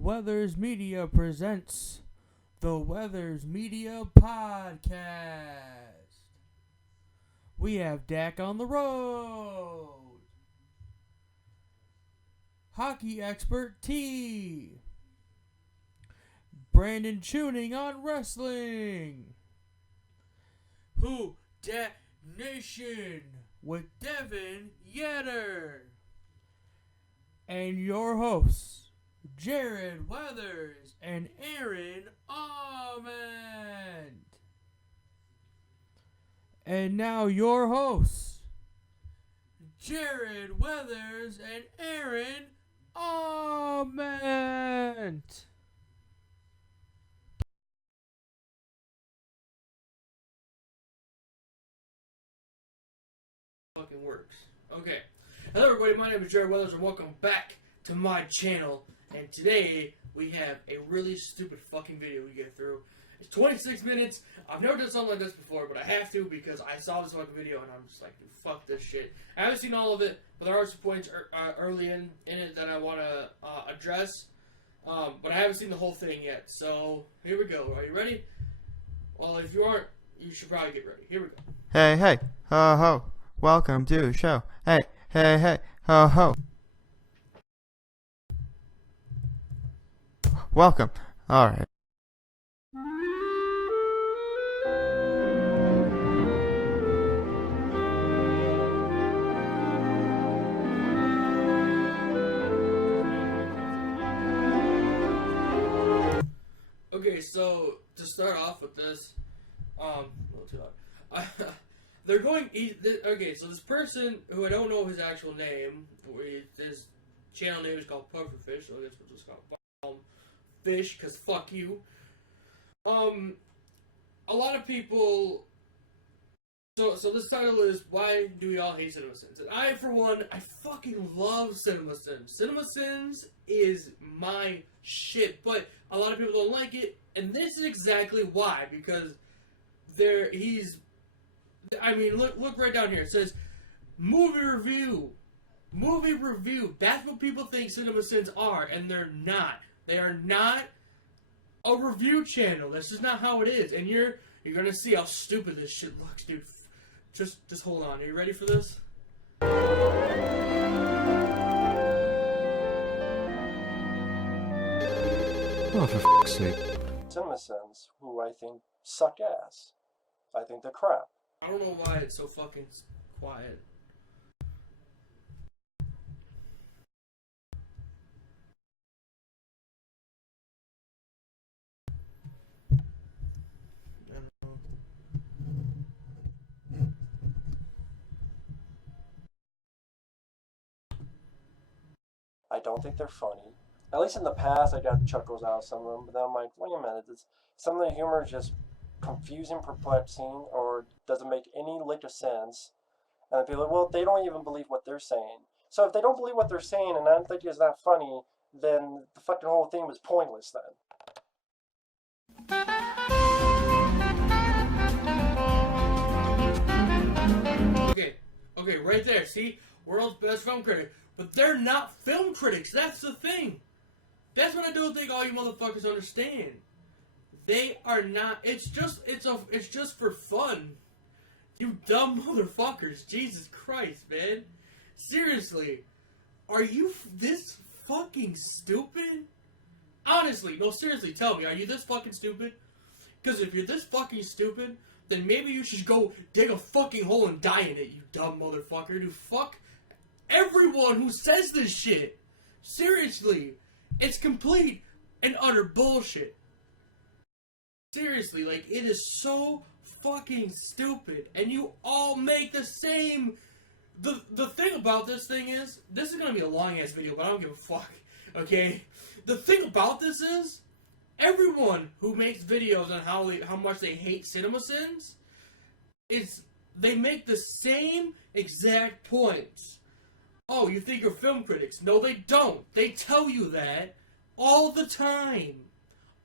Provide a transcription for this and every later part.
Weathers Media presents the Weathers Media Podcast. We have Dak on the road, hockey expert T, Brandon tuning on wrestling, Who Dat Nation with Devin Yetter, and your hosts, Jared Weathers and Aaron Almond. And now your hosts, Jared Weathers and Aaron Almond. Fucking works. Okay. Hello everybody, my name is Jared Weathers and welcome back to my channel. And today, we have a really stupid fucking video we get through. It's 26 minutes. I've never done something like this before, but I have to because I saw this fucking video and I'm just like, fuck this shit. I haven't seen all of it, but there are some points early in it that I want to address. But I haven't seen the whole thing yet. So, here we go. Are you ready? Well, if you aren't, you should probably get ready. Here we go. Hey, hey, ho, ho. Welcome to the show. Hey, hey, hey, ho, ho. Welcome. Alright. Okay, so to start off with this, a little too loud. They're going. Okay, so this person who I don't know his actual name, his channel name is called Pufferfish, so I guess we'll just call it Fish, cause fuck you. A lot of people. So this title is Why Do We All Hate CinemaSins? And I, for one, I fucking love CinemaSins. CinemaSins is my shit, but a lot of people don't like it, and this is exactly why. Because look right down here. It says movie review. Movie review. That's what people think CinemaSins are, and they're not. They are not a review channel. That's just not how it is. And you're gonna see how stupid this shit looks, dude. Just hold on. Are you ready for this? Oh, for fuck's sake. CinemaSins, who I think suck ass. I think they're crap. I don't know why it's so fucking quiet. I don't think they're funny. At least in the past, I got chuckles out of some of them, but then I'm like, wait a minute, some of the humor is just confusing, perplexing, or doesn't make any lick of sense. And people are like, well, they don't even believe what they're saying. So if they don't believe what they're saying and I don't think it's that funny, then the fucking whole thing was pointless then. Okay, right there. See? World's best film critic. But they're not film critics. That's the thing. That's what I don't think all you motherfuckers understand. They are not. It's just for fun. You dumb motherfuckers. Jesus Christ, man. Seriously. Are you this fucking stupid? Honestly, no, seriously, tell me, are you this fucking stupid? Because if you're this fucking stupid, then maybe you should go dig a fucking hole and die in it, you dumb motherfucker. Dude, fuck everyone who says this shit. Seriously. It's complete and utter bullshit. Seriously, like, it is so fucking stupid. And you all make the same. The thing about this thing is, this is gonna be a long ass video, but I don't give a fuck. Okay? The thing about this is, everyone who makes videos on how much they hate CinemaSins, they make the same exact points. Oh, you think you're film critics? No, they don't. They tell you that all the time.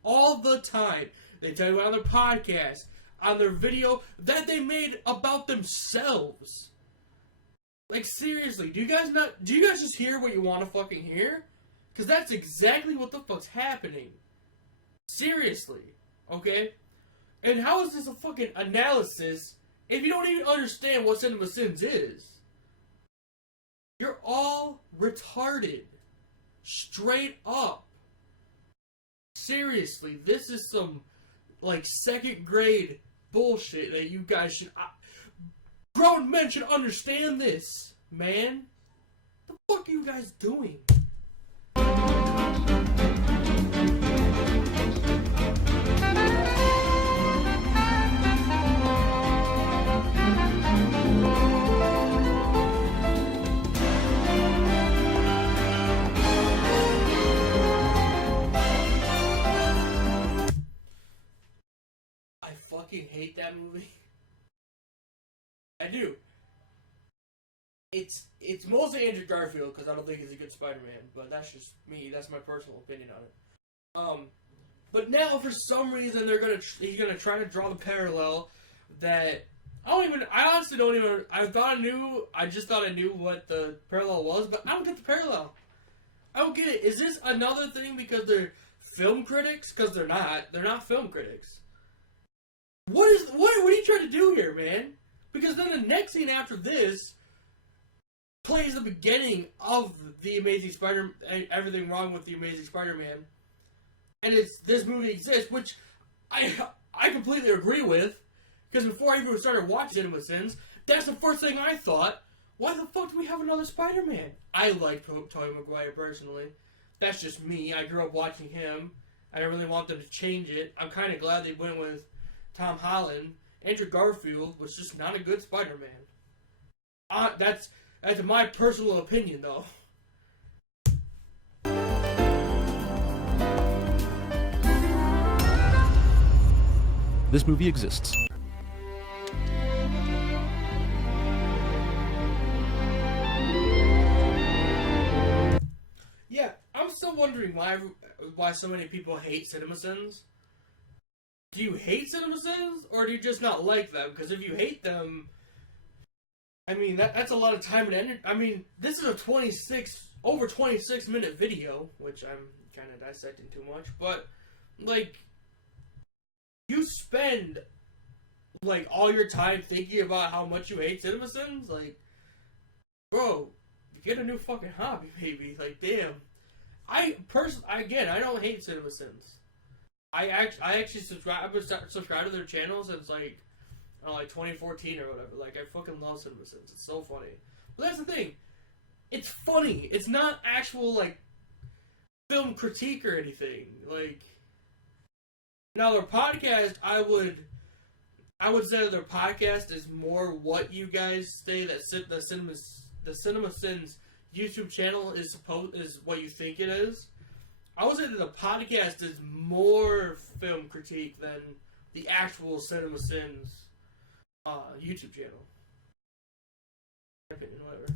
All the time. They tell you on their podcast, on their video that they made about themselves. Like, seriously, do you guys just hear what you want to fucking hear? Because that's exactly what the fuck's happening. Seriously. Okay? And how is this a fucking analysis if you don't even understand what CinemaSins is? You're all retarded. Straight up. Seriously, this is some, like, second grade bullshit that you guys should... grown men should understand this, man. What the fuck are you guys doing? I fucking hate that movie. I do. It's mostly Andrew Garfield because I don't think he's a good Spider-Man, but that's just me. That's my personal opinion on it. But now for some reason he's gonna try to draw the parallel that I honestly don't even. I just thought I knew what the parallel was, but I don't get the parallel. I don't get it. Is this another thing because they're film critics? Because they're not. They're not film critics. What are you trying to do here, man? Because then the next scene after this plays the beginning of the Amazing Spider-Man, everything wrong with the Amazing Spider-Man, and it's this movie exists, which I completely agree with. Because before I even started watching CinemaSins, that's the first thing I thought. Why the fuck do we have another Spider-Man? I like Tobey Maguire personally. That's just me. I grew up watching him. I don't really want them to change it. I'm kind of glad they went with Tom Holland. Andrew Garfield was just not a good Spider-Man. That's my personal opinion, though. This movie exists. Yeah, I'm still wondering why so many people hate CinemaSins. Do you hate CinemaSins, or do you just not like them? Because if you hate them, I mean, that's a lot of time and energy. I mean, this is a over 26 minute video, which I'm kind of dissecting too much, but, like, you spend, like, all your time thinking about how much you hate CinemaSins? Like, bro, get a new fucking hobby, baby. Like, damn. I don't hate CinemaSins. I actually subscribe to their channel since, like, I don't know, like 2014 or whatever. Like, I fucking love CinemaSins. It's so funny. But that's the thing. It's funny. It's not actual, like, film critique or anything. Like, now their podcast, I would say their podcast is more what you guys say that the CinemaSins YouTube channel is what you think it is. I would say that the podcast is more film critique than the actual CinemaSins YouTube channel. Opinion, whatever.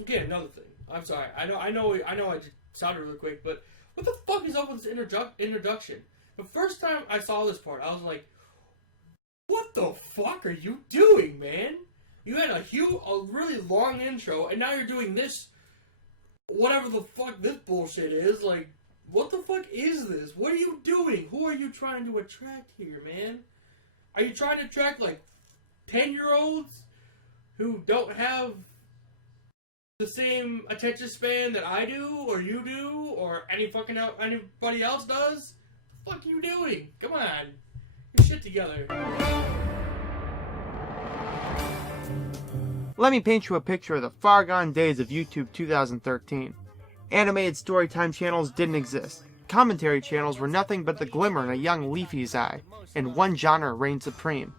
Okay, another thing. I'm sorry. I know. I just sounded really quick, but what the fuck is up with this introduction? The first time I saw this part, I was like, "What the fuck are you doing, man? You had a really long intro, and now you're doing this, whatever the fuck this bullshit is. Like, what the fuck is this? What are you doing? Who are you trying to attract here, man? Are you trying to attract, like, 10-year-olds who don't have the same attention span that I do, or you do, or anybody else does? What the fuck are you doing? Come on. Get your shit together." Let me paint you a picture of the far gone days of YouTube 2013. Animated storytime channels didn't exist. Commentary channels were nothing but the glimmer in a young Leafy's eye, and one genre reigned supreme: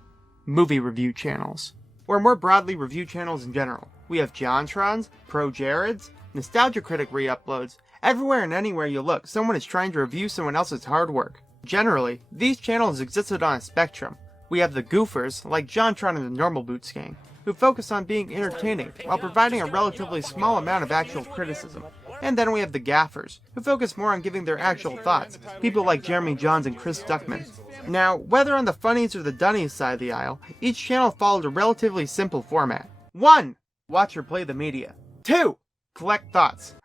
movie review channels. Or more broadly, review channels in general. We have Jontrons, Pro Jareds, Nostalgia Critic re-uploads. Everywhere and anywhere you look, someone is trying to review someone else's hard work. Generally, these channels existed on a spectrum. We have the goofers, like Jontron and the Normal Boots Gang, who focus on being entertaining while providing a relatively small amount of actual criticism. And then we have the gaffers, who focus more on giving their actual thoughts, people like Jeremy Johns and Chris Duckman. Now, whether on the funnies or the dunnies side of the aisle, each channel followed a relatively simple format. 1. Watch or play the media. 2. Collect thoughts.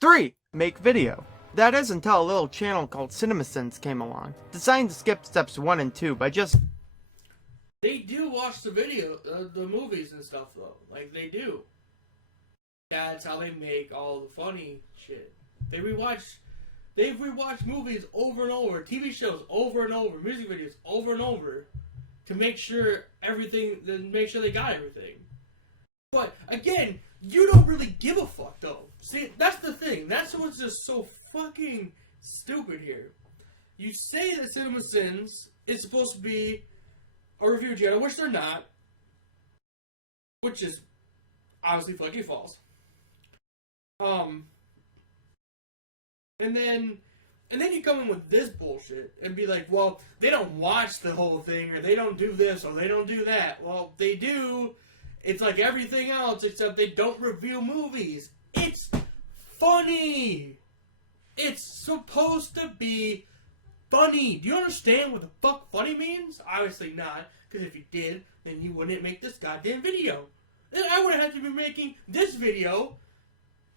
3. Make video. That is until a little channel called CinemaSins came along, designed to skip steps 1 and 2 by just... They do watch the video, the movies and stuff though. Like, they do. That's how they make all the funny shit. They've rewatched movies over and over, TV shows over and over, music videos over and over, to make sure they got everything. But again, you don't really give a fuck though. See, that's the thing. That's what's just so fucking stupid here. You say that CinemaSins is supposed to be a review channel, which they're not, which is obviously fucking false. And then you come in with this bullshit and be like, well, they don't watch the whole thing, or they don't do this, or they don't do that. Well, they do. It's like everything else, except they don't review movies. It's funny. It's supposed to be funny. Do you understand what the fuck funny means? Obviously not, because if you did, then you wouldn't make this goddamn video. Then I would have had to be making this video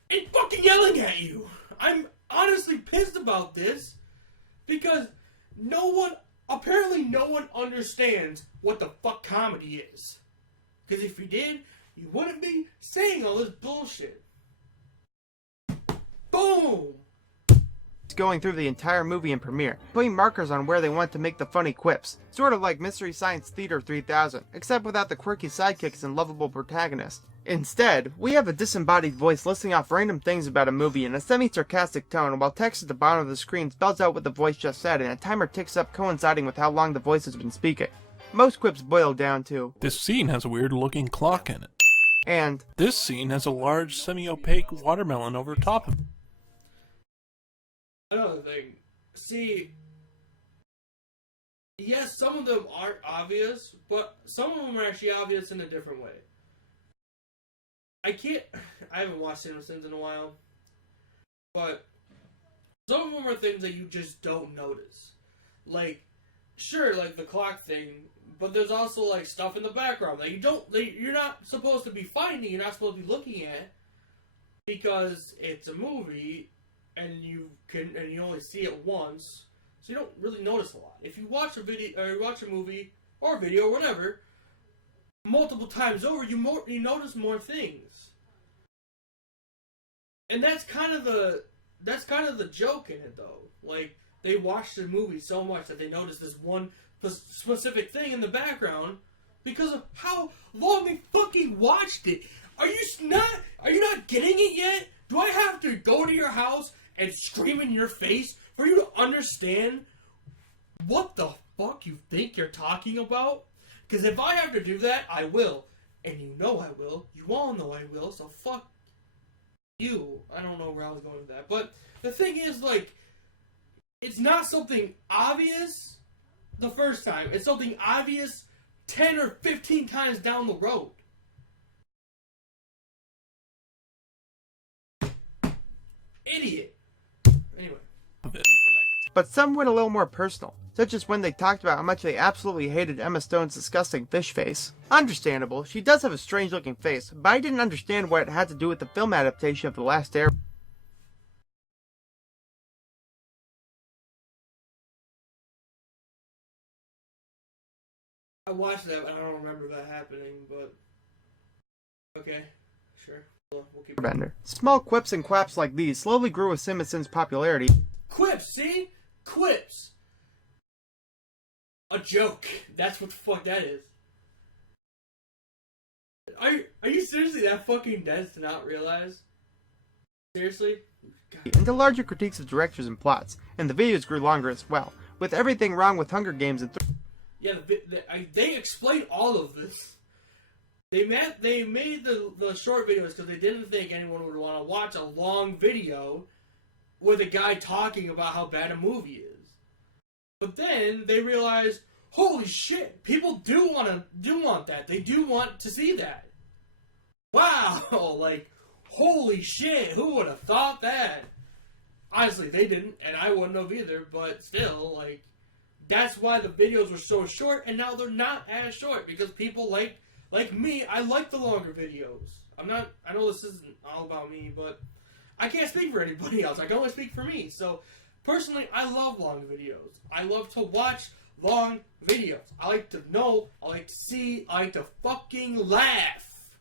and fucking yelling at you. I'm honestly pissed about this because apparently no one understands what the fuck comedy is. Because if you did, you wouldn't be saying all this bullshit. Boom! Going through the entire movie in Premiere, putting markers on where they want to make the funny quips, sort of like Mystery Science Theater 3000, except without the quirky sidekicks and lovable protagonist. Instead, we have a disembodied voice listing off random things about a movie in a semi-sarcastic tone, while text at the bottom of the screen spells out what the voice just said, and a timer ticks up coinciding with how long the voice has been speaking. Most quips boil down to, "This scene has a weird looking clock in it," and "This scene has a large semi-opaque watermelon over top of it." Another thing. See, yes, some of them aren't obvious, but some of them are actually obvious in a different way. I haven't watched CinemaSins in a while, but some of them are things that you just don't notice. Like, sure, like the clock thing, but there's also like stuff in the background that you're not supposed to be finding, you're not supposed to be looking at, because it's a movie and you only see it once, so you don't really notice a lot. If you watch a video or you watch a movie or a video or whatever multiple times over, you notice more things. And that's kind of the joke in it though. Like, they watch the movie so much that they notice this one specific thing in the background because of how long they fucking watched it. Are you not getting it yet? Do I have to go to your house and scream in your face for you to understand what the fuck you think you're talking about? Because if I have to do that, I will. And you know I will. You all know I will, so fuck you. I don't know where I was going with that. But the thing is, like, it's not something obvious the first time. It's something obvious 10 or 15 times down the road. Idiot. Anyway. but some went a little more personal, such as when they talked about how much they absolutely hated Emma Stone's disgusting fish face. Understandable, she does have a strange looking face, but I didn't understand what it had to do with the film adaptation of The Last Air. I watched that, but I don't remember that happening, but okay, sure. We'll keep Bender. Small quips and quaps like these slowly grew with CinemaSins' popularity. Quips, see? Quips. A joke. That's what the fuck that is. Are you seriously that fucking dense to not realize? Seriously? God. Into larger critiques of directors and plots, and the videos grew longer as well, with everything wrong with Hunger Games and Yeah, they explained all of this. They made the short videos because they didn't think anyone would want to watch a long video with a guy talking about how bad a movie is. But then they realized, holy shit, people do want that. They do want to see that. Wow, like, holy shit, who would have thought that? Honestly, they didn't, and I wouldn't have either, but still, like, that's why the videos were so short, and now they're not as short, because people like Like me, I like the longer videos. I know this isn't all about me, but I can't speak for anybody else. I can only speak for me. So, personally, I love long videos. I love to watch long videos. I like to know, I like to see, I like to fucking laugh.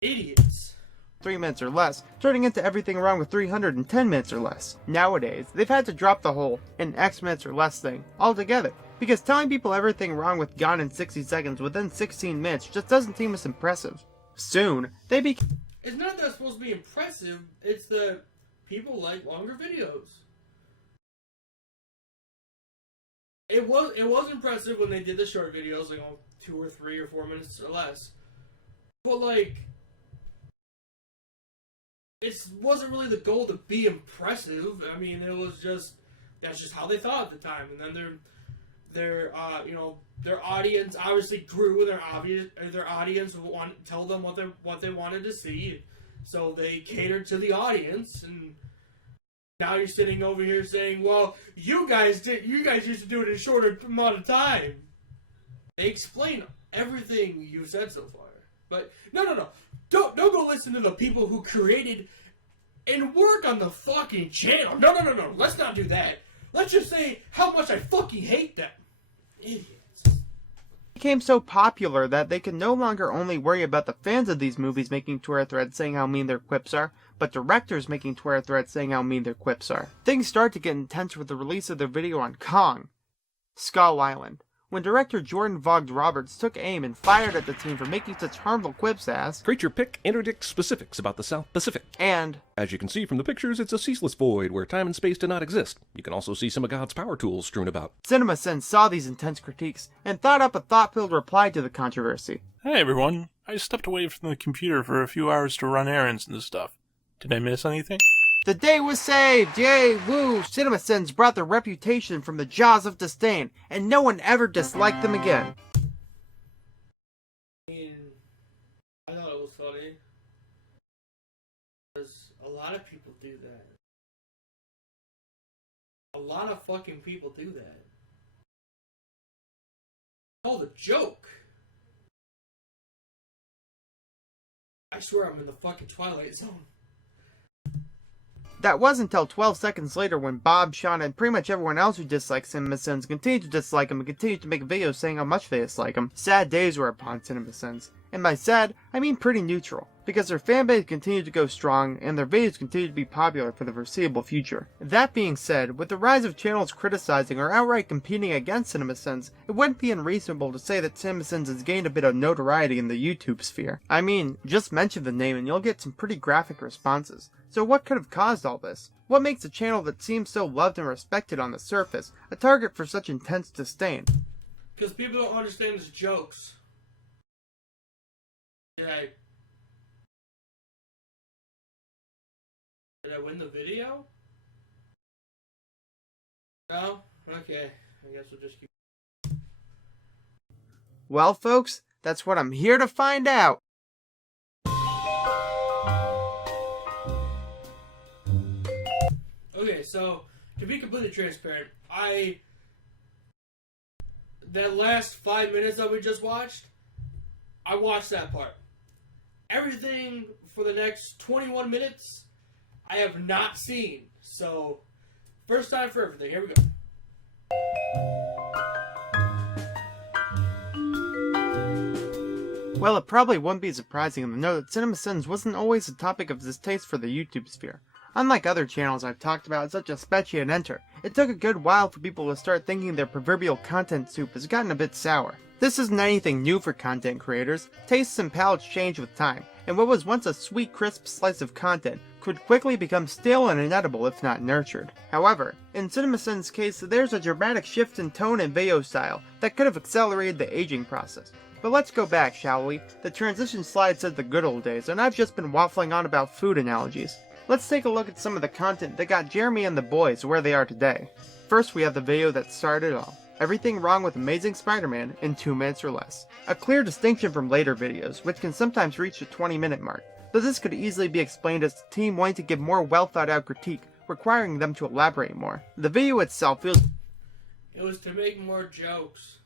Idiots. 3 minutes or less, turning into everything wrong with 310 minutes or less. Nowadays, they've had to drop the whole "in X minutes or less" thing altogether, because telling people everything wrong with Gone in 60 seconds within 16 minutes just doesn't seem as impressive. Soon, they became... It's not that it's supposed to be impressive, it's that people like longer videos. It was impressive when they did the short videos, like 2 or 3 or 4 minutes or less. But like, it wasn't really the goal to be impressive. I mean, it was just, that's just how they thought at the time. And then their audience obviously grew, and their audience would tell them what they wanted to see. So they catered to the audience, and now you're sitting over here saying, "Well, you guys used to do it in a shorter amount of time." They explain everything you've said so far. But no. Don't go listen to the people who created and work on the fucking channel. No. Let's not do that. Let's just say how much I fucking hate them. Idiots. became so popular that they could no longer only worry about the fans of these movies making Twitter threads saying how mean their quips are, but directors making Twitter threads saying how mean their quips are. Things started to get intense with the release of their video on Kong, Skull Island, when director Jordan Vogt Roberts took aim and fired at the team for making such harmful quips as Creature pick interdicts specifics about the South Pacific. And As you can see from the pictures, it's a ceaseless void where time and space do not exist. You can also see some of God's power tools strewn about. CinemaSins saw these intense critiques and thought up a thought-filled reply to the controversy. Hey everyone, I stepped away from the computer for a few hours to run errands and stuff. Did I miss anything? The day was saved! Yay! Woo! CinemaSins brought their reputation from the jaws of disdain, and no one ever disliked them again. I thought it was funny. Because a lot of people do that. A lot of fucking people do that. Oh, the joke! I swear I'm in the fucking Twilight Zone. That was until 12 seconds later when Bob, Sean, and pretty much everyone else who dislikes CinemaSins continued to dislike him and continued to make videos saying how much they dislike him. Sad days were upon CinemaSins. And by sad, I mean pretty neutral, because their fanbase continued to go strong and their videos continued to be popular for the foreseeable future. That being said, with the rise of channels criticizing or outright competing against CinemaSins, it wouldn't be unreasonable to say that CinemaSins has gained a bit of notoriety in the YouTube sphere. I mean, just mention the name and you'll get some pretty graphic responses. So what could have caused all this? What makes a channel that seems so loved and respected on the surface a target for such intense disdain? Because people don't understand his jokes. Did I win the video? No? Okay. I guess we'll just keep... Well, folks, that's what I'm here to find out. Okay, so, to be completely transparent, that last 5 minutes that we just watched, I watched that part. Everything for the next 21 minutes, I have not seen. So, first time for everything. Here we go. Well, it probably wouldn't be surprising to know that CinemaSins wasn't always a topic of distaste for the YouTube sphere. Unlike other channels I've talked about, such as Spetchy and Enter, it took a good while for people to start thinking their proverbial content soup has gotten a bit sour. This isn't anything new for content creators. Tastes and palates change with time, and what was once a sweet, crisp slice of content could quickly become stale and inedible if not nurtured. However, in CinemaSins' case, there's a dramatic shift in tone and video style that could have accelerated the aging process. But let's go back, shall we? The transition slide said the good old days, and I've just been waffling on about food analogies. Let's take a look at some of the content that got Jeremy and the boys where they are today. First, we have the video that started it all. Everything wrong with Amazing Spider-Man in 2 minutes or less. A clear distinction from later videos, which can sometimes reach the 20-minute mark, though this could easily be explained as the team wanting to give more well-thought-out critique, requiring them to elaborate more. The video itself feels... It was to make more jokes.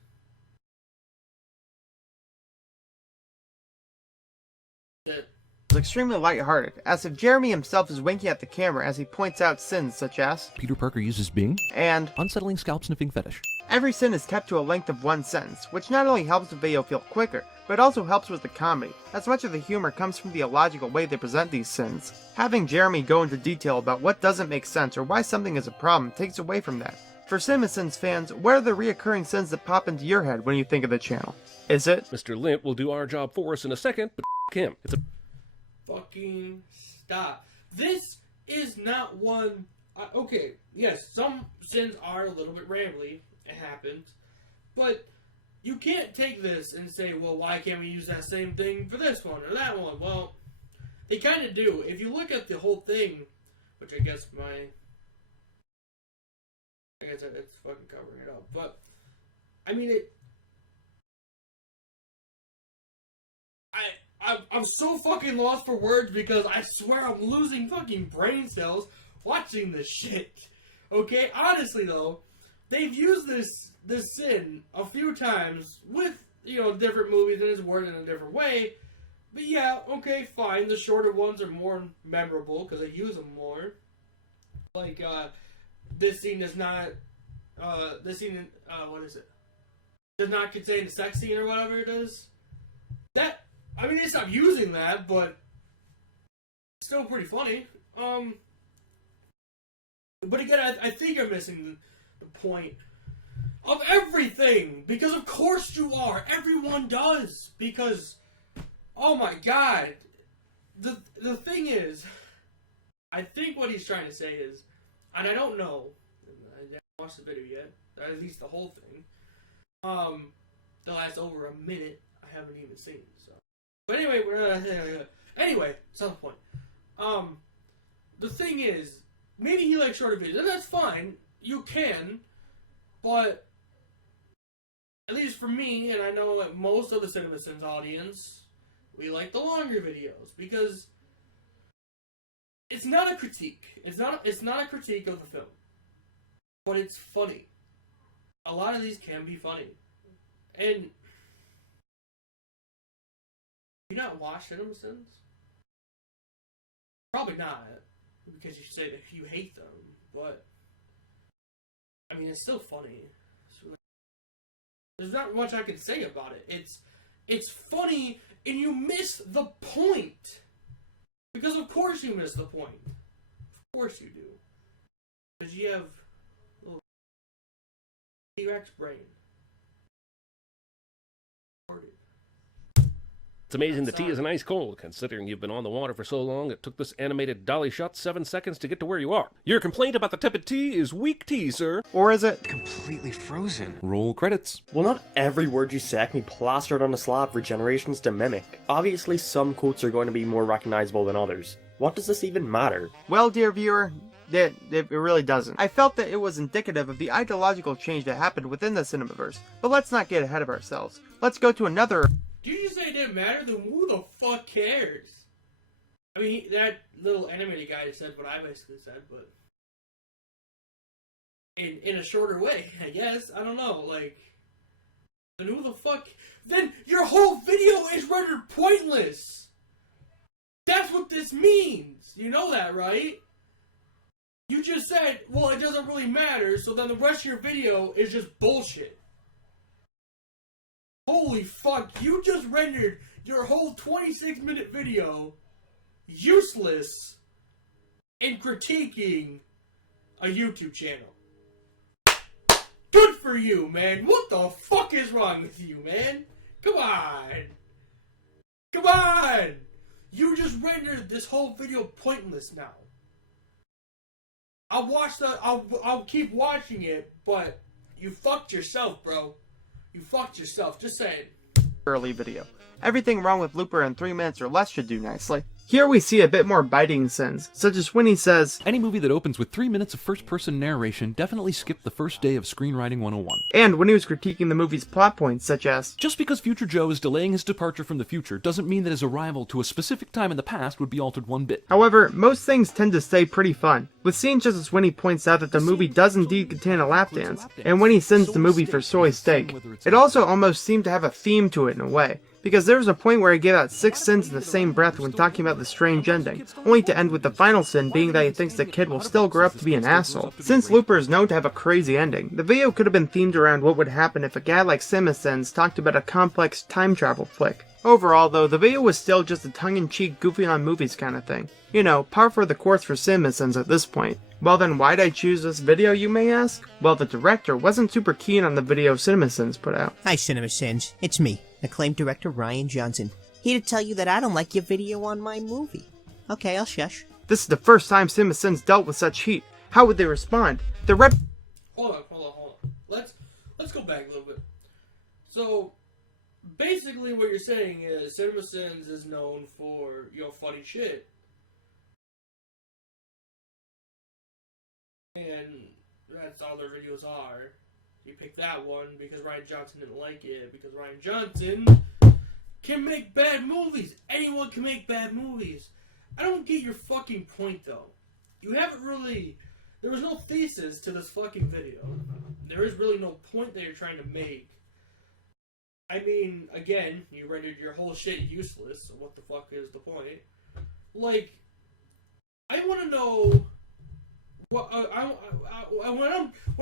is extremely lighthearted, as if Jeremy himself is winking at the camera as he points out sins such as Peter Parker uses Bing, and unsettling scalp sniffing fetish. every sin is kept to a length of one sentence, which not only helps the video feel quicker, but also helps with the comedy, as much of the humor comes from the illogical way they present these sins. Having Jeremy go into detail about what doesn't make sense or why something is a problem takes away from that. For CinemaSins fans, what are the reoccurring sins that pop into your head when you think of the channel? Is it Mr. Limp will do our job for us in a second, but him. It's a Fucking stop. This is not one. Okay, yes, some sins are a little bit rambly. It happens. But you can't take this and say, well, why can't we use that same thing for this one or that one? Well, they kind of do. If you look at the whole thing, which I guess it's fucking covering it up. But, I mean, I'm so fucking lost for words because I swear I'm losing fucking brain cells watching this shit. Okay? Honestly, though, they've used this sin a few times with, different movies and it's worded in a different way. But yeah, okay, fine. The shorter ones are more memorable because I use them more. Like, this scene does not, what is it? Does not contain the sex scene or whatever it is. I mean, they stopped using that, but it's still pretty funny. But again, I think you're missing the point of everything. Because of course you are. Everyone does. Because, oh my god. The thing is, I think what he's trying to say is, and I don't know, I didn't watch the video yet, at least the whole thing. The last over a minute, I haven't even seen, so. But anyway, it's not the point. The thing is, maybe he likes shorter videos, and that's fine. You can, but at least for me, and I know that most of the CinemaSins audience, we like the longer videos because it's not a critique. It's not a critique of the film, but it's funny. A lot of these can be funny, and. You not watch CinemaSins? Probably not, because you say that you hate them, but I mean, it's still funny. There's not much I can say about it. It's funny, and you miss the point. Because of course you miss the point. Of course you do. Because you have a little T-Rex brain. It's amazing the tea isn't ice cold, considering you've been on the water for so long it took this animated dolly shot 7 seconds to get to where you are. Your complaint about the tepid tea is weak tea, sir. Or is it completely frozen? Roll credits. Well, not every word you say can be plastered on a slab for generations to mimic. Obviously, some quotes are going to be more recognizable than others. What does this even matter? Well, dear viewer, it really doesn't. I felt that it was indicative of the ideological change that happened within the Cinemaverse, but let's not get ahead of ourselves. Let's go to another... Did you say it didn't matter? Then who the fuck cares? I mean, that little animated guy said what I basically said, but in a shorter way, I guess. I don't know, like, then who the fuck? Then your whole video is rendered pointless. That's what this means. You know that, right? You just said, well, it doesn't really matter, so then the rest of your video is just bullshit. Holy fuck, you just rendered your whole 26-minute video useless in critiquing a YouTube channel. Good for you, man. What the fuck is wrong with you, man? Come on. Come on. You just rendered this whole video pointless now. I'll keep watching it, but you fucked yourself, bro. You fucked yourself, just saying. Early video. Everything wrong with Looper in 3 minutes or less should do nicely. Here we see a bit more biting sins, such as when he says, any movie that opens with 3 minutes of first-person narration definitely skipped the first day of Screenwriting 101. And when he was critiquing the movie's plot points, such as, just because Future Joe is delaying his departure from the future doesn't mean that his arrival to a specific time in the past would be altered one bit. However, most things tend to stay pretty fun, with scenes such as when he points out that the movie does indeed contain a lap dance, and when he sends the movie for soy steak. It also almost seemed to have a theme to it in a way, because there was a point where he gave out 6 sins in the same breath when talking about the strange ending, only to end with the final sin being that he thinks the kid will still grow up to be an asshole. Since Looper is known to have a crazy ending, the video could have been themed around what would happen if a guy like CinemaSins talked about a complex time travel flick. Overall though, the video was still just a tongue-in-cheek goofing on movies kind of thing. You know, par for the course for CinemaSins at this point. Well then, why'd I choose this video, you may ask? Well, the director wasn't super keen on the video CinemaSins put out. Hi CinemaSins, it's me, acclaimed director Ryan Johnson, here to tell you that I don't like your video on my movie. Okay, I'll shush. This is the first time CinemaSins dealt with such heat. How would they respond? Hold on. Let's go back a little bit. So, basically what you're saying is CinemaSins is known for, funny shit. And that's all their videos are. You picked that one because Ryan Johnson didn't like it, because Ryan Johnson can make bad movies. Anyone can make bad movies. I don't get your fucking point, though. You haven't really... There was no thesis to this fucking video. There is really no point that you're trying to make. I mean, again, you rendered your whole shit useless, so what the fuck is the point? Like, I want to know... when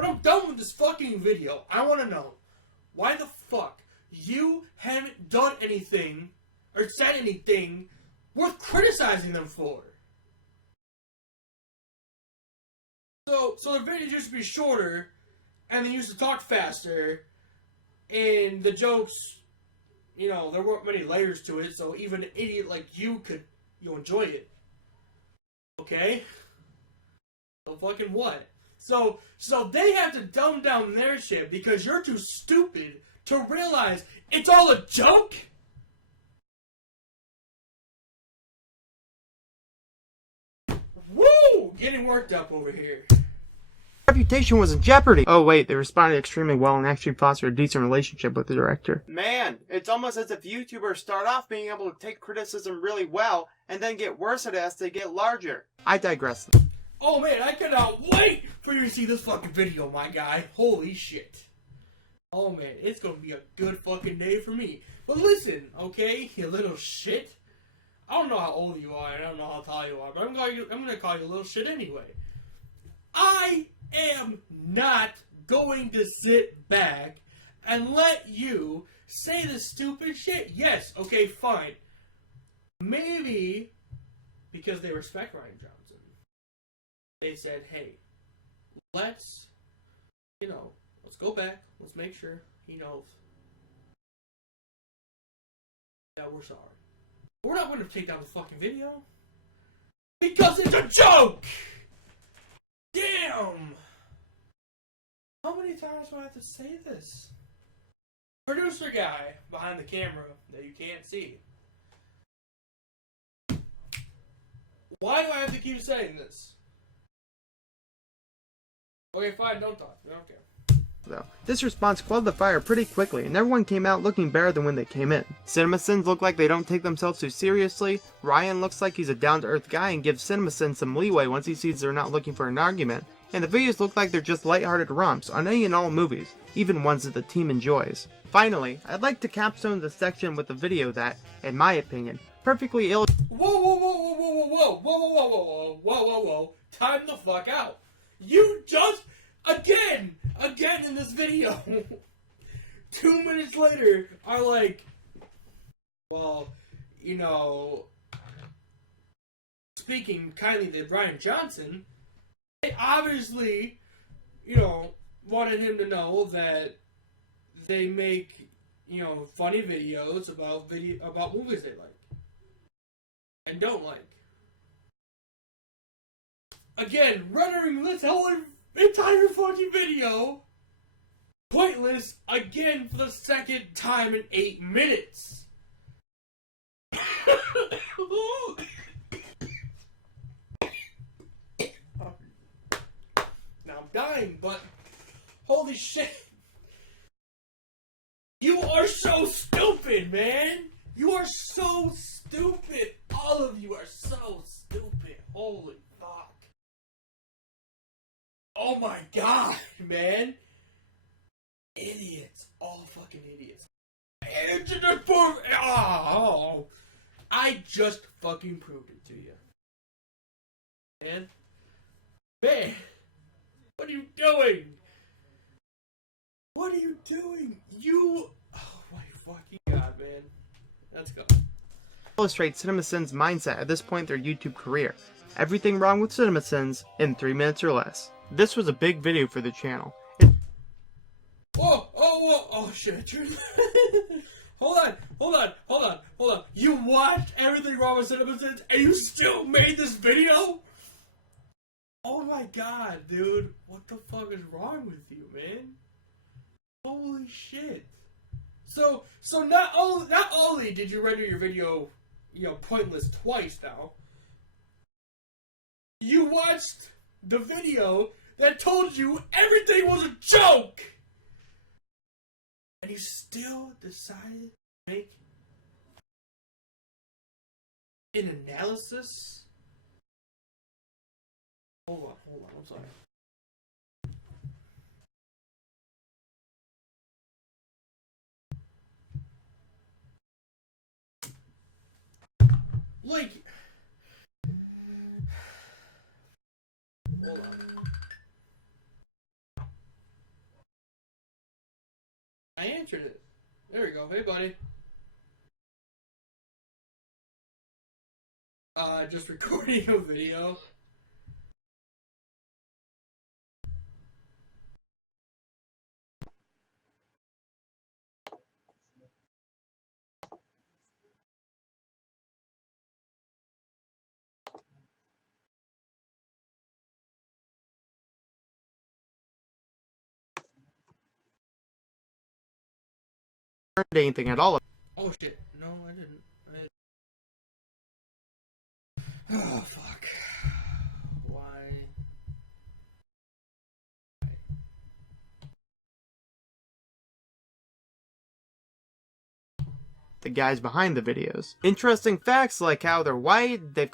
I'm done with this fucking video, I want to know why the fuck you haven't done anything or said anything worth criticizing them for. So the video used to be shorter, and they used to talk faster, and the jokes, there weren't many layers to it, so even an idiot like you could, enjoy it. Okay? So fucking what? So they have to dumb down their shit because you're too stupid to realize it's all a joke? Woo! Getting worked up over here. Reputation was in jeopardy. Oh wait, they responded extremely well and actually fostered a decent relationship with the director. Man, it's almost as if YouTubers start off being able to take criticism really well and then get worse at it as they get larger. I digress. Oh man, I cannot wait for you to see this fucking video, my guy. Holy shit. Oh man, it's gonna be a good fucking day for me. But listen, okay, you little shit. I don't know how old you are, and I don't know how tall you are, but I'm gonna call you a little shit anyway. I am not going to sit back and let you say this stupid shit. Yes, okay, fine. Maybe because they respect Ryan Johnson, they said, hey, let's go back. Let's make sure he knows that we're sorry. We're not going to take down the fucking video because it's a joke! Damn! How many times do I have to say this? Producer guy behind the camera that you can't see. Why do I have to keep saying this? Okay, fine, don't talk. I don't care. This response quelled the fire pretty quickly, and everyone came out looking better than when they came in. CinemaSins look like they don't take themselves too seriously, Ryan looks like he's a down-to-earth guy and gives CinemaSins some leeway once he sees they're not looking for an argument, and the videos look like they're just lighthearted romps on any and all movies, even ones that the team enjoys. Finally, I'd like to capstone this section with a video that, in my opinion, perfectly illustrates. Whoa. Time the fuck out. You just, again in this video, 2 minutes later, are like, well, speaking kindly to Ryan Johnson, they obviously, wanted him to know that they make, funny videos about movies they like and don't like. Again, rendering this whole entire fucking video pointless again for the second time in 8 minutes. Now I'm dying, but holy shit. You are so stupid, man. You are so stupid. All of you are so stupid. Holy fuck. Oh my god, man. Idiots. All fucking idiots. I Oh, I just fucking proved it to you. Man, what are you doing? What are you doing? Oh my fucking god, man. Let's go. Illustrate CinemaSins' mindset at this point in their YouTube career. Everything wrong with CinemaSins in 3 minutes or less. This was a big video for the channel. Oh, shit. Hold on. You watched everything wrong with CinemaSins and you still made this video? Oh my god, dude. What the fuck is wrong with you, man? Holy shit. So not only did you render your video, pointless twice now, you watched the video that told you everything was a joke! And you still decided to make an analysis? Hold on, I'm sorry. Like, hold on. I answered it. There we go. Hey, buddy. Just recording a video. Anything at all. Oh shit. No, I didn't. Oh, fuck. Why? The guys behind the videos. Interesting facts like how they're white, they've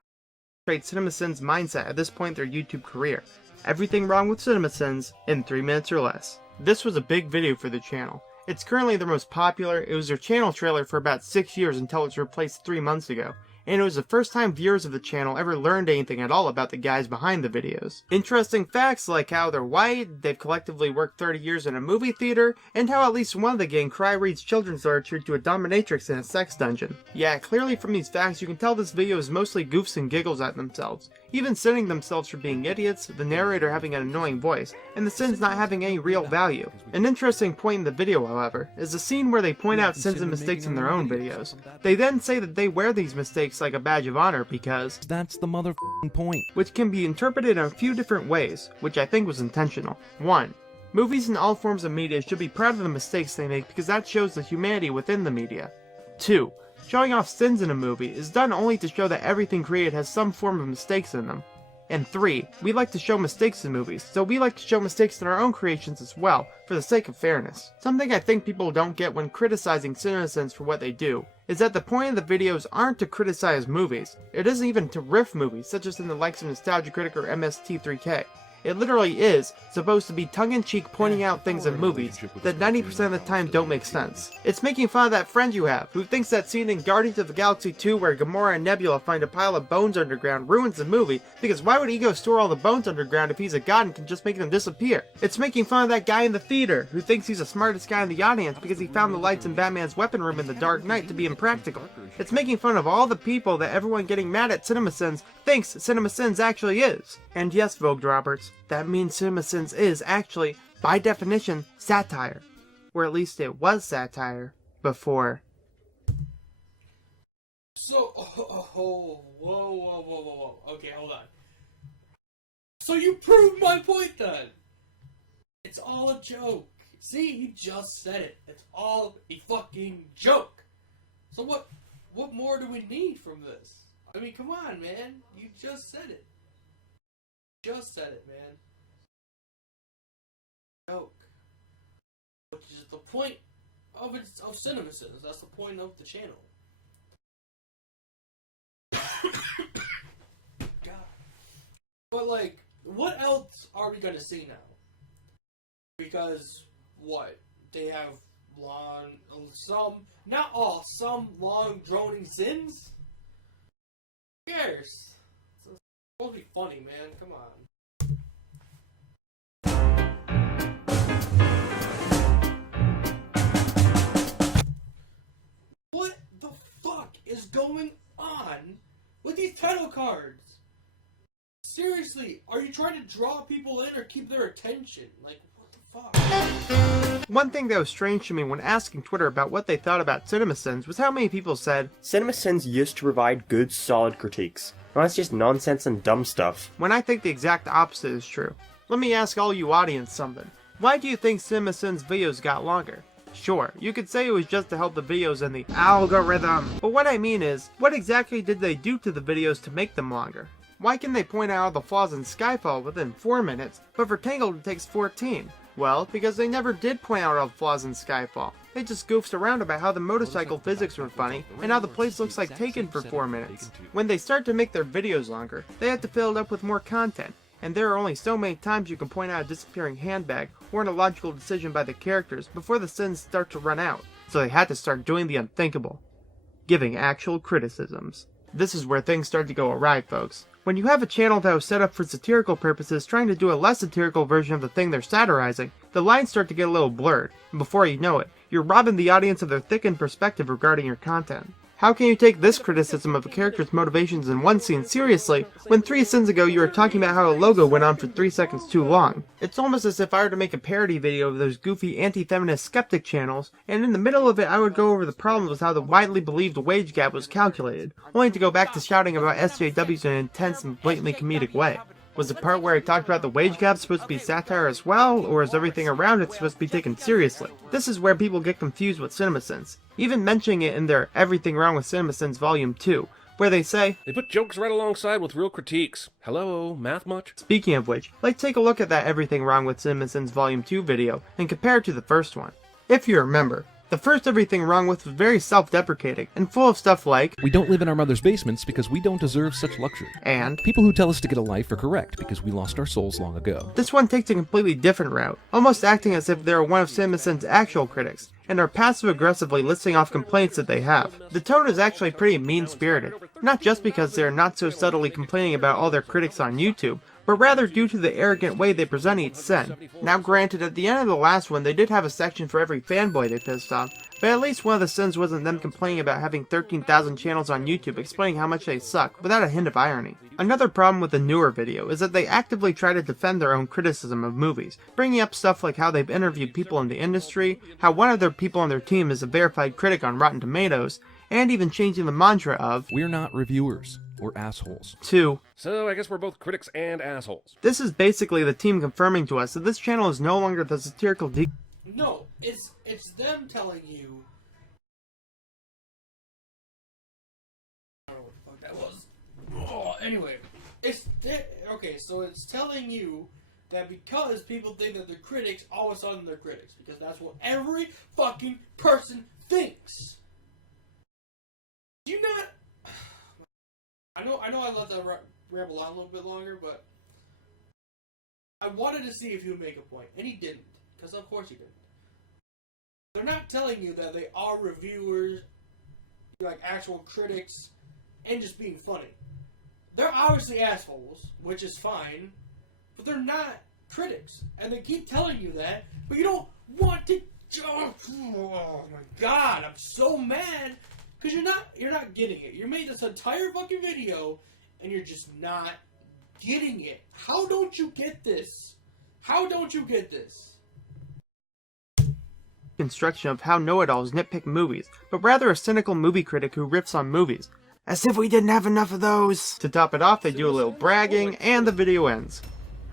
illustrate CinemaSins' mindset at this point in their YouTube career. Everything wrong with CinemaSins in 3 minutes or less. This was a big video for the channel. It's currently their most popular. It was their channel trailer for about 6 years until it was replaced 3 months ago. And it was the first time viewers of the channel ever learned anything at all about the guys behind the videos. Interesting facts like how they're white, they've collectively worked 30 years in a movie theater, and how at least one of the gang cry reads children's literature to a dominatrix in a sex dungeon. Yeah, clearly from these facts you can tell this video is mostly goofs and giggles at themselves, even sinning themselves for being idiots, the narrator having an annoying voice, and the sins not having any real value. An interesting point in the video, however, is the scene where they point out sins and mistakes in their own videos. They then say that they wear these mistakes like a badge of honor because that's the motherfucking point. Which can be interpreted in a few different ways, which I think was intentional. 1. Movies and all forms of media should be proud of the mistakes they make because that shows the humanity within the media. 2. Showing off sins in a movie is done only to show that everything created has some form of mistakes in them. And 3. We like to show mistakes in movies, so we like to show mistakes in our own creations as well, for the sake of fairness. Something I think people don't get when criticizing CinemaSins for what they do, is that the point of the videos aren't to criticize movies. It isn't even to riff movies, such as in the likes of Nostalgia Critic or MST3K. It literally is supposed to be tongue-in-cheek pointing out things in movies that 90% of the time don't make sense. It's making fun of that friend you have, who thinks that scene in Guardians of the Galaxy 2 where Gamora and Nebula find a pile of bones underground ruins the movie, because why would Ego store all the bones underground if he's a god and can just make them disappear? It's making fun of that guy in the theater, who thinks he's the smartest guy in the audience because he found the lights in Batman's weapon room in the Dark Knight to be impractical. It's making fun of all the people that everyone getting mad at CinemaSins thinks CinemaSins actually is. And yes, Vogue Roberts, that means CinemaSins is actually, by definition, satire. Or at least it was satire before. So, whoa. Okay, hold on. So you proved my point then. It's all a joke. See, he just said it. It's all a fucking joke. So what more do we need from this? I mean, come on, man. You just said it. Just said it, man. Joke. Which is the point of CinemaSins. That's the point of the channel. God. But like, what else are we gonna see now? Because what? They have not all, some long droning sins? Who cares? It's supposed to be funny, man. Come on. What the fuck is going on with these title cards? Seriously, are you trying to draw people in or keep their attention? Like, what the fuck? One thing that was strange to me when asking Twitter about what they thought about CinemaSins was how many people said, CinemaSins used to provide good, solid critiques. Now it's just nonsense and dumb stuff. when I think the exact opposite is true. Let me ask all you audience something. Why do you think CinemaSins videos got longer? Sure, you could say it was just to help the videos in the algorithm, but what I mean is, what exactly did they do to the videos to make them longer? Why can they point out all the flaws in Skyfall within 4 minutes, but for Tangled it takes 14? Well, because they never did point out all the flaws in Skyfall. They just goofed around about how the motorcycle physics were funny, and how the place looks like Taken for 4 minutes. When they start to make their videos longer, they have to fill it up with more content, and there are only so many times you can point out a disappearing handbag or an illogical decision by the characters before the sins start to run out. So they had to start doing the unthinkable. Giving actual criticisms. This is where things start to go awry, folks. When you have a channel that was set up for satirical purposes trying to do a less satirical version of the thing they're satirizing, the lines start to get a little blurred, and before you know it, you're robbing the audience of their thickened perspective regarding your content. How can you take this criticism of a character's motivations in one scene seriously, when 3 sins ago you were talking about how a logo went on for 3 seconds too long? It's almost as if I were to make a parody video of those goofy anti-feminist skeptic channels, and in the middle of it I would go over the problems with how the widely believed wage gap was calculated, only to go back to shouting about SJWs in an intense and blatantly comedic way. Was the part where I talked about the wage gap supposed to be satire as well, or is everything around it supposed to be taken seriously? This is where people get confused with CinemaSins, even mentioning it in their Everything Wrong with CinemaSins Volume 2, where they say, They put jokes right alongside with real critiques. Hello, math much? speaking of which, let's take a look at that Everything Wrong with CinemaSins Volume 2 video and compare it to the first one. If you remember, the first Everything Wrong With was very self-deprecating and full of stuff like, We don't live in our mother's basements because we don't deserve such luxury. and People who tell us to get a life are correct because we lost our souls long ago. this one takes a completely different route, almost acting as if they are one of CinemaSins' actual critics, and are passive-aggressively listing off complaints that they have. The tone is actually pretty mean-spirited, not just because they are not so subtly complaining about all their critics on YouTube, but rather due to the arrogant way they present each sin. Now granted, at the end of the last one they did have a section for every fanboy they pissed off, but at least one of the sins wasn't them complaining about having 13,000 channels on YouTube explaining how much they suck, without a hint of irony. Another problem with the newer video is that they actively try to defend their own criticism of movies, bringing up stuff like how they've interviewed people in the industry, how one of their people on their team is a verified critic on Rotten Tomatoes, and even changing the mantra of, We're not reviewers. We're assholes. to, So I guess we're both critics and assholes. this is basically the team confirming to us that this channel is no longer the satirical No, it's them telling you. I don't know what the fuck that was. Oh, anyway, okay. So it's telling you that because people think that they're critics, all of a sudden they're critics because that's what every fucking person thinks. Do you not? I know. I let that ramble on a little bit longer, but I wanted to see if he would make a point, and he didn't, because of course he didn't. They're not telling you that they are reviewers, like actual critics, and just being funny. They're obviously assholes, which is fine, but they're not critics, and they keep telling you that, but you don't want to. Oh my god, I'm so mad because you're not getting it. You made this entire fucking video, and you're just not getting it. How don't you get this? How don't you get this? construction of how know-it-alls nitpick movies, but rather a cynical movie critic who riffs on movies. As if we didn't have enough of those! To top it off, they do a little bragging, and the video ends.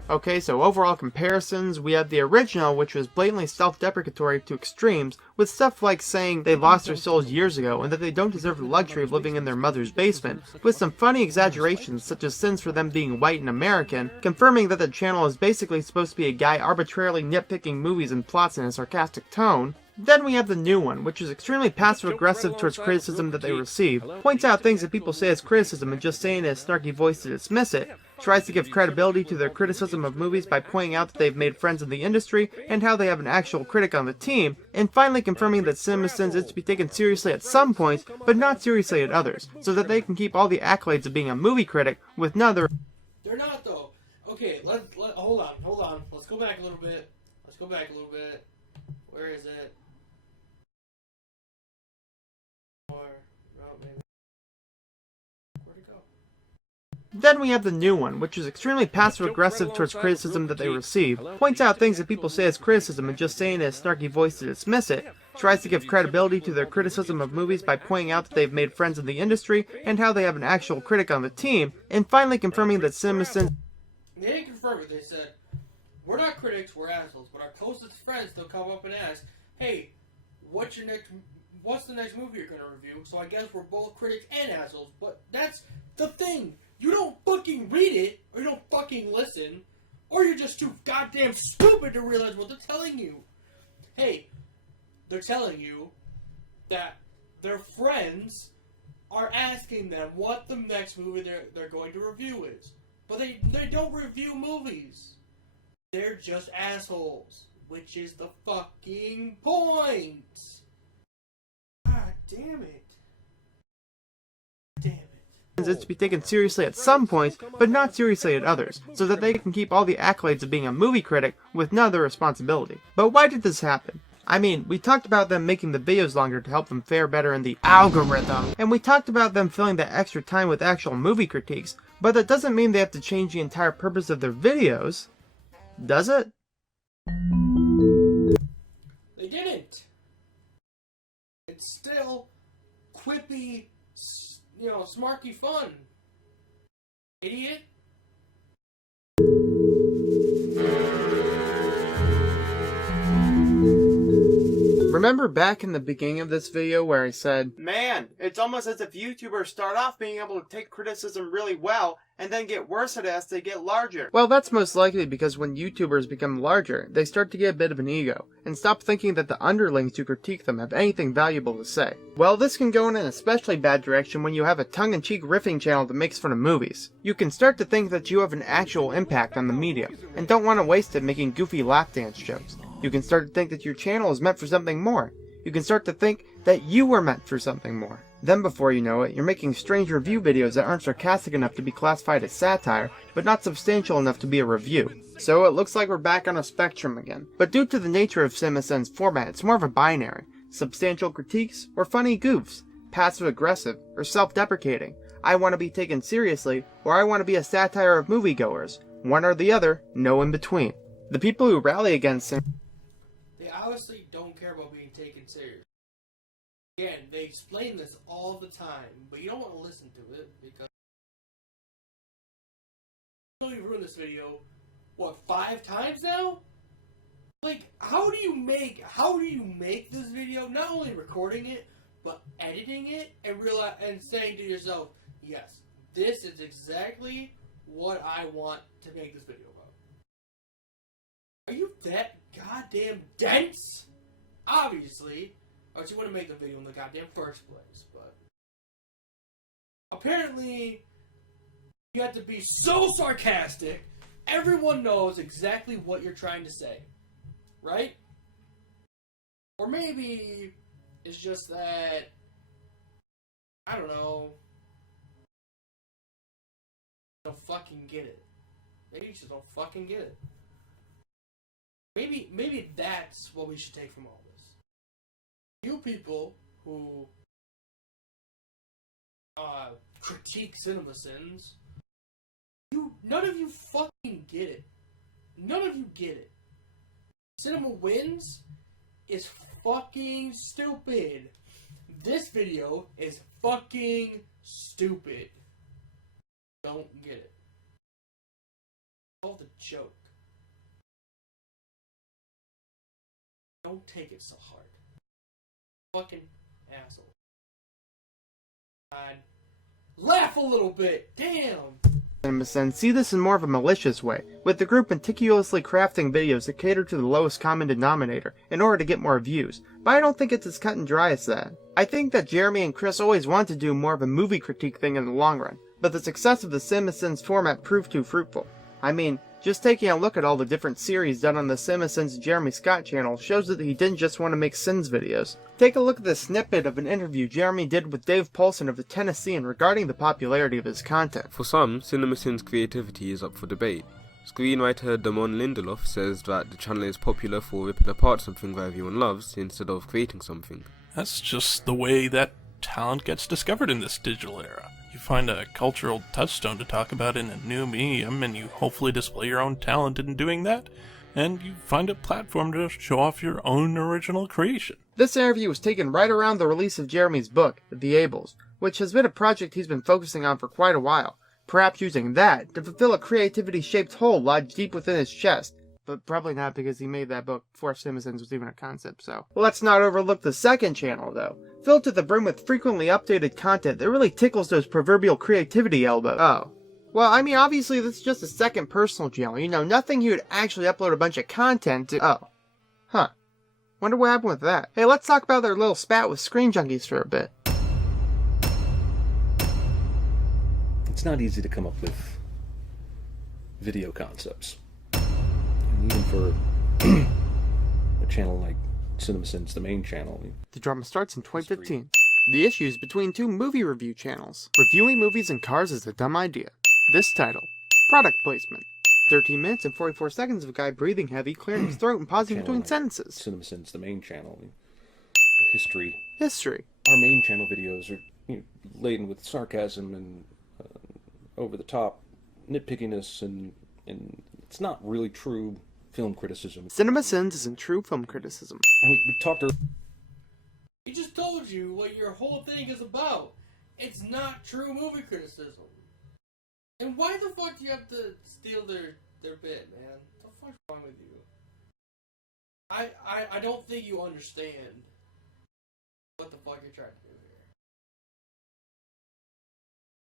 Okay, so overall comparisons, we have the original, which was blatantly self-deprecatory to extremes, with stuff like saying they lost their souls years ago and that they don't deserve the luxury of living in their mother's basement, with some funny exaggerations such as sins for them being white and American, confirming that the channel is basically supposed to be a guy arbitrarily nitpicking movies and plots in a sarcastic tone, Then we have the new one, which is extremely passive-aggressive towards criticism that they receive, points out things that people say as criticism and just saying it in a snarky voice to dismiss it, tries to give credibility to their criticism of movies by pointing out that they've made friends in the industry and how they have an actual critic on the team, and finally confirming that CinemaSins is to be taken seriously at some points, but not seriously at others, so that they can keep all the accolades of being a movie critic with none of the... They're not, though. Okay, hold on. Let's go back a little bit. Where is it? Where'd it go? Then we have the new one, which is extremely passive-aggressive towards criticism that they receive, points out things that people say as criticism and just saying it in a snarky voice to dismiss it, tries to give credibility to their criticism of movies by pointing out that they've made friends in the industry and how they have an actual critic on the team, and finally confirming that CinemaSins... They didn't confirm it. They said, we're not critics, we're assholes, but our closest friends, they'll come up and ask, hey, what's the next movie you're going to review? So I guess we're both critics and assholes, but that's the thing. You don't fucking read it, or you don't fucking listen, or you're just too goddamn stupid to realize what they're telling you. Hey, they're telling you that their friends are asking them what the next movie they're going to review is. But they don't review movies. They're just assholes, which is the fucking point. God damn it. is to be taken seriously at some points, but not seriously at others, so that they can keep all the accolades of being a movie critic with none of the responsibility. But why did this happen? I mean, we talked about them making the videos longer to help them fare better in the algorithm, and we talked about them filling that extra time with actual movie critiques, but that doesn't mean they have to change the entire purpose of their videos, does it? They didn't. It's still quippy, smarky fun. Idiot. Remember back in the beginning of this video where I said, man, it's almost as if YouTubers start off being able to take criticism really well and then get worse at it as they get larger. Well, that's most likely because when YouTubers become larger, they start to get a bit of an ego and stop thinking that the underlings who critique them have anything valuable to say. Well, this can go in an especially bad direction when you have a tongue-in-cheek riffing channel that makes fun of movies. You can start to think that you have an actual impact on the medium and don't want to waste it making goofy lap dance jokes. You can start to think that your channel is meant for something more. You can start to think that you were meant for something more. Then before you know it, you're making strange review videos that aren't sarcastic enough to be classified as satire, but not substantial enough to be a review. So it looks like we're back on a spectrum again. But due to the nature of CinemaSins' format, it's more of a binary. Substantial critiques or funny goofs. Passive-aggressive or self-deprecating. I want to be taken seriously, or I want to be a satire of moviegoers. One or the other, no in between. The people who rally against they obviously don't care about being taken seriously. Again, they explain this all the time, but you don't want to listen to it because you've ruined this video, 5 times now? Like, how do you make this video, not only recording it, but editing it and saying to yourself, yes, this is exactly what I want to make this video about. Are you that goddamn dense? Obviously. Or else you wouldn't make the video in the goddamn first place, but apparently you have to be so sarcastic, everyone knows exactly what you're trying to say. Right? Or maybe it's just that, I don't know, you don't fucking get it. Maybe you just don't fucking get it. Maybe that's what we should take from all this. You people who critique CinemaSins, none of you fucking get it. None of you get it. Cinema Wins is fucking stupid. This video is fucking stupid. Don't get it. All the joke. Don't take it so hard. Fucking asshole. God. Laugh a little bit. Damn. CinemaSins see this in more of a malicious way, with the group meticulously crafting videos that cater to the lowest common denominator in order to get more views, but I don't think it's as cut and dry as that. I think that Jeremy and Chris always wanted to do more of a movie critique thing in the long run, but the success of the CinemaSins format proved too fruitful. I mean, just taking a look at all the different series done on the CinemaSins Jeremy Scott channel shows that he didn't just want to make Sins videos. Take a look at the snippet of an interview Jeremy did with Dave Paulson of the Tennessean regarding the popularity of his content. For some, CinemaSins' creativity is up for debate. Screenwriter Damon Lindelof says that the channel is popular for ripping apart something that everyone loves instead of creating something. That's just the way that talent gets discovered in this digital era. You find a cultural touchstone to talk about in a new medium, and you hopefully display your own talent in doing that, and you find a platform to show off your own original creation. This interview was taken right around the release of Jeremy's book, The Ables, which has been a project he's been focusing on for quite a while, perhaps using that to fulfill a creativity-shaped hole lodged deep within his chest. But probably not, because he made that book before CinemaSins was even a concept, so. Let's not overlook the second channel, though. Filled to the brim with frequently updated content that really tickles those proverbial creativity elbows. Oh. Well, I mean, obviously this is just a second personal channel. You know, nothing he would actually upload a bunch of content to. Oh. Huh. Wonder what happened with that. Hey, let's talk about their little spat with Screen Junkies for a bit. It's not easy to come up with video concepts. Even for a channel like CinemaSins, the main channel. The drama starts in 2015. The issues between two movie review channels. Reviewing movies in cars is a dumb idea. This title. Product placement. 13 minutes and 44 seconds of a guy breathing heavy, clearing his throat and pausing between Like sentences. CinemaSins, the main channel. History. History. Our main channel videos are laden with sarcasm and over-the-top nitpickiness, and it's not really true film criticism. CinemaSins isn't true film criticism. We talked He just told you what your whole thing is about. It's not true movie criticism. And why the fuck do you have to steal their bit, man? What the fuck's wrong with you? I don't think you understand what the fuck you're trying to do here.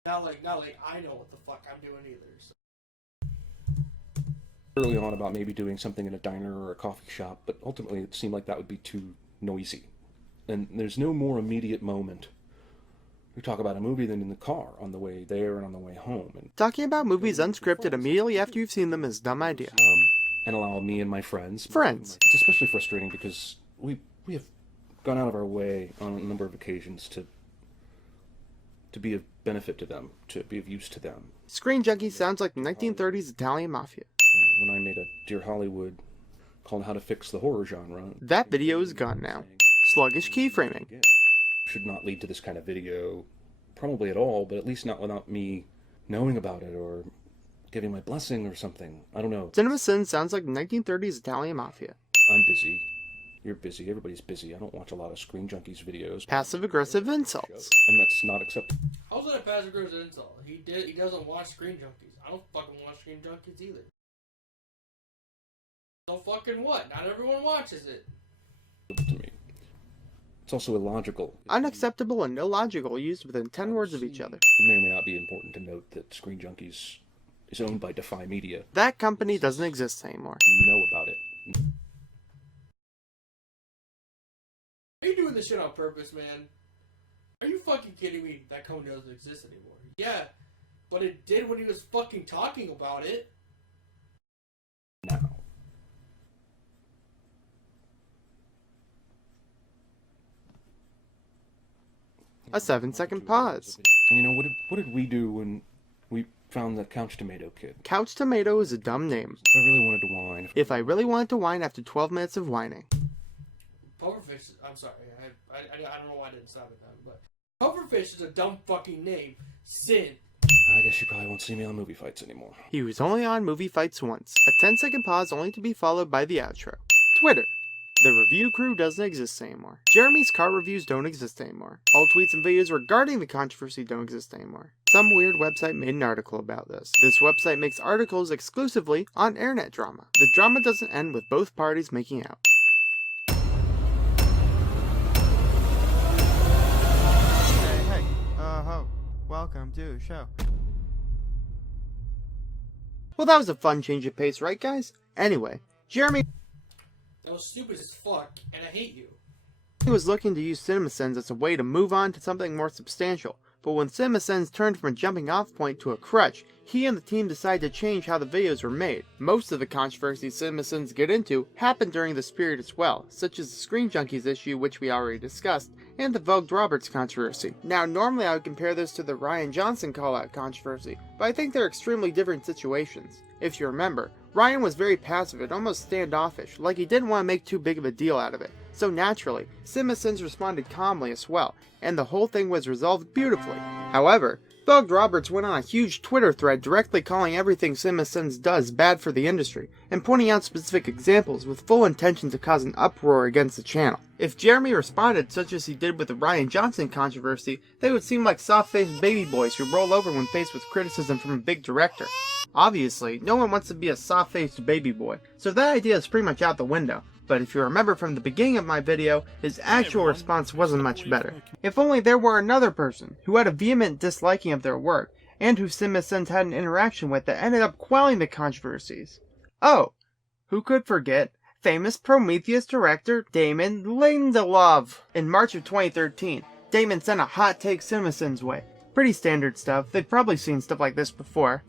Not like I know what the fuck I'm doing either. So. early on about maybe doing something in a diner or a coffee shop, but ultimately it seemed like that would be too noisy. And there's no more immediate moment we talk about a movie than in the car on the way there and on the way home. And Talking about movies unscripted immediately after you've seen them is a dumb idea. and allow me and my friends. Friends. It's especially frustrating because we have gone out of our way on a number of occasions to be of benefit to them, to be of use to them. Screen Junkies sounds like the 1930s Italian mafia. When I made a Dear Hollywood called How to Fix the Horror Genre. That video is gone now. Sluggish keyframing. Should not lead to this kind of video, probably at all, but at least not without me knowing about it or giving my blessing or something. I don't know. CinemaSins sounds like the 1930s Italian mafia. I'm busy. You're busy. Everybody's busy. I don't watch a lot of Screen Junkies videos. Passive-aggressive insults. And that's not acceptable. How's that a passive-aggressive insult? He doesn't watch Screen Junkies. I don't fucking watch Screen Junkies either. So fucking what? Not everyone watches it. To me. It's also illogical. Unacceptable and illogical used within 10 words of each other. It may or may not be important to note that Screen Junkies is owned by Defy Media. That company doesn't exist anymore. You know about it. Are you doing this shit on purpose, man? Are you fucking kidding me? That company doesn't exist anymore. Yeah, but it did when he was fucking talking about it. Now. A 7-second pause. And you know, what did we do when we found the Couch Tomato Kid? Couch Tomato is a dumb name. If I really wanted to whine. If I really wanted to whine after 12 minutes of whining. Pufferfish, I'm sorry, I don't know why I didn't stop it then, but Pufferfish is a dumb fucking name. Sin. I guess you probably won't see me on movie fights anymore. He was only on Movie Fights once. A 10-second pause only to be followed by the outro. Twitter. The review crew doesn't exist anymore. Jeremy's car reviews don't exist anymore. All tweets and videos regarding the controversy don't exist anymore. Some weird website made an article about this. This website makes articles exclusively on internet drama. The drama doesn't end with both parties making out. Hey, ho. Welcome to the show. Well, that was a fun change of pace, right guys? Anyway, Jeremy That was stupid as fuck, and I hate you. was looking to use CinemaSins as a way to move on to something more substantial, but when CinemaSins turned from a jumping off point to a crutch, he and the team decided to change how the videos were made. Most of the controversies CinemaSins get into happened during this period as well, such as the Screen Junkies issue which we already discussed, and the Vogue Roberts controversy. Now normally I would compare this to the Ryan Johnson call-out controversy, but I think they're extremely different situations. If you remember, Ryan was very passive and almost standoffish, like he didn't want to make too big of a deal out of it. So naturally, CinemaSins responded calmly as well, and the whole thing was resolved beautifully. However, Vogue Roberts went on a huge Twitter thread directly calling everything CinemaSins does bad for the industry, and pointing out specific examples with full intention to cause an uproar against the channel. If Jeremy responded such as he did with the Ryan Johnson controversy, they would seem like soft-faced baby boys who roll over when faced with criticism from a big director. Obviously, no one wants to be a soft-faced baby boy, so that idea is pretty much out the window. But if you remember from the beginning of my video, his actual response wasn't much better. If only there were another person who had a vehement disliking of their work, and who CinemaSins had an interaction with that ended up quelling the controversies. Oh, who could forget famous Prometheus director Damon Lindelof? In March of 2013, Damon sent a hot take CinemaSins way. Pretty standard stuff, they'd probably seen stuff like this before.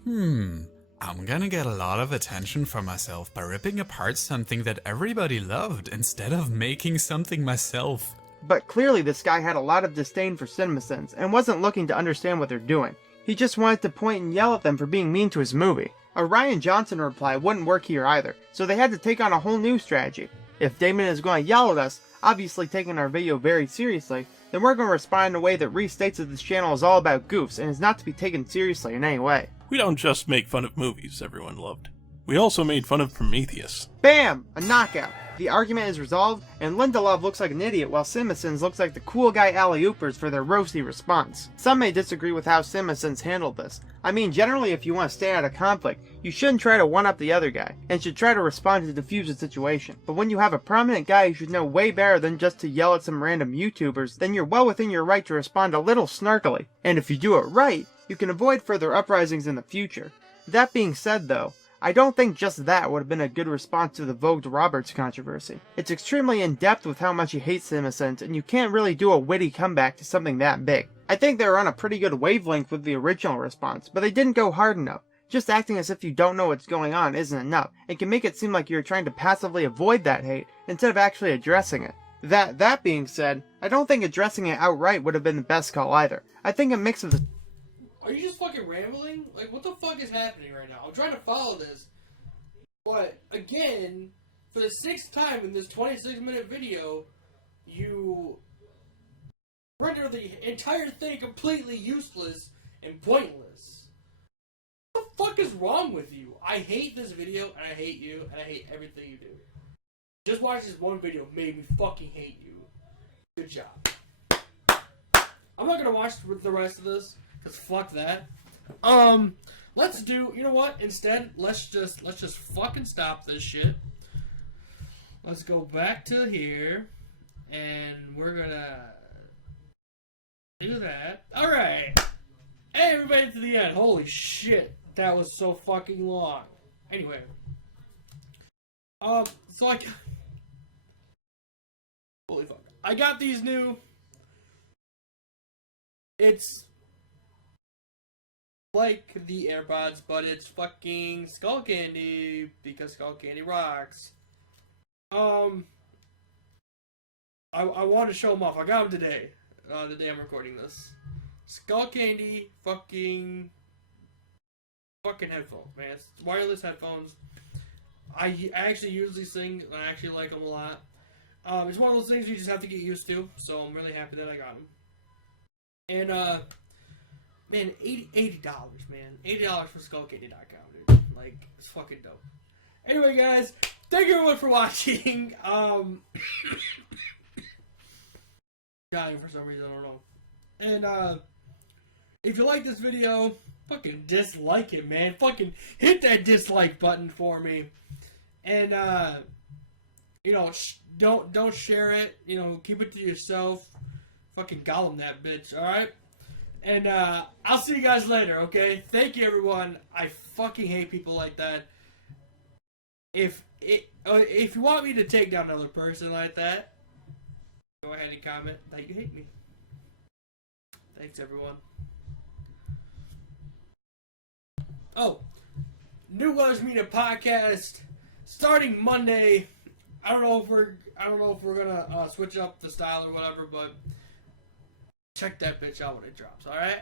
I'm gonna get a lot of attention for myself by ripping apart something that everybody loved instead of making something myself. But clearly this guy had a lot of disdain for CinemaSins and wasn't looking to understand what they're doing. He just wanted to point and yell at them for being mean to his movie. A Ryan Johnson reply wouldn't work here either, so they had to take on a whole new strategy. If Damon is going to yell at us, obviously taking our video very seriously, then we're going to respond in a way that restates that this channel is all about goofs and is not to be taken seriously in any way. We don't just make fun of movies everyone loved. We also made fun of Prometheus. Bam! A knockout. The argument is resolved, and Lindelof looks like an idiot while CinemaSins looks like the cool guy alley-oopers for their roasty response. Some may disagree with how CinemaSins handled this. I mean, generally if you want to stay out of conflict, you shouldn't try to one-up the other guy, and should try to respond to diffuse the situation. But when you have a prominent guy who should know way better than just to yell at some random YouTubers, then you're well within your right to respond a little snarkily. And if you do it right, you can avoid further uprisings in the future. That being said though, I don't think just that would have been a good response to the Vogue Roberts controversy. It's extremely in-depth with how much he hates CinemaSins, and you can't really do a witty comeback to something that big. I think they were on a pretty good wavelength with the original response, but they didn't go hard enough. Just acting as if you don't know what's going on isn't enough, and can make it seem like you're trying to passively avoid that hate, instead of actually addressing it. That being said, I don't think addressing it outright would have been the best call either. I think a mix of the... Are you just fucking rambling? Like, what the fuck is happening right now? I'm trying to follow this. But, again, for the 6th time in this 26-minute video, you render the entire thing completely useless and pointless. What the fuck is wrong with you? I hate this video, and I hate you, and I hate everything you do. Just watch this one video made me fucking hate you. Good job. I'm not gonna watch the rest of this. Cause fuck that. Let's do. You know what? Instead, let's just fucking stop this shit. Let's go back to here, and we're gonna do that. All right. Hey, everybody, to the end. Holy shit, that was so fucking long. Anyway, so holy fuck, I got these new. It's like the AirPods, but it's fucking Skull Candy, because Skull Candy rocks. I want to show them off. I got them today, the day I'm recording this. Skull Candy fucking headphones, man. It's wireless headphones. I actually use these things, and I actually like them a lot. It's one of those things you just have to get used to, so I'm really happy that I got them. And, man, $80, man. $80 for SkullCandy.com, dude. Like, it's fucking dope. Anyway, guys, thank you everyone for watching. Dying for some reason, I don't know. And, if you like this video, fucking dislike it, man. Fucking hit that dislike button for me. And, you know, don't share it. You know, keep it to yourself. Fucking Gollum that bitch, alright? And I'll see you guys later, okay? Thank you, everyone. I fucking hate people like that. If you want me to take down another person like that, go ahead and comment that you hate me. Thanks, everyone. Oh, New Weathers Media podcast starting Monday. I don't know if we're gonna switch up the style or whatever, but check that bitch out when it drops. All right.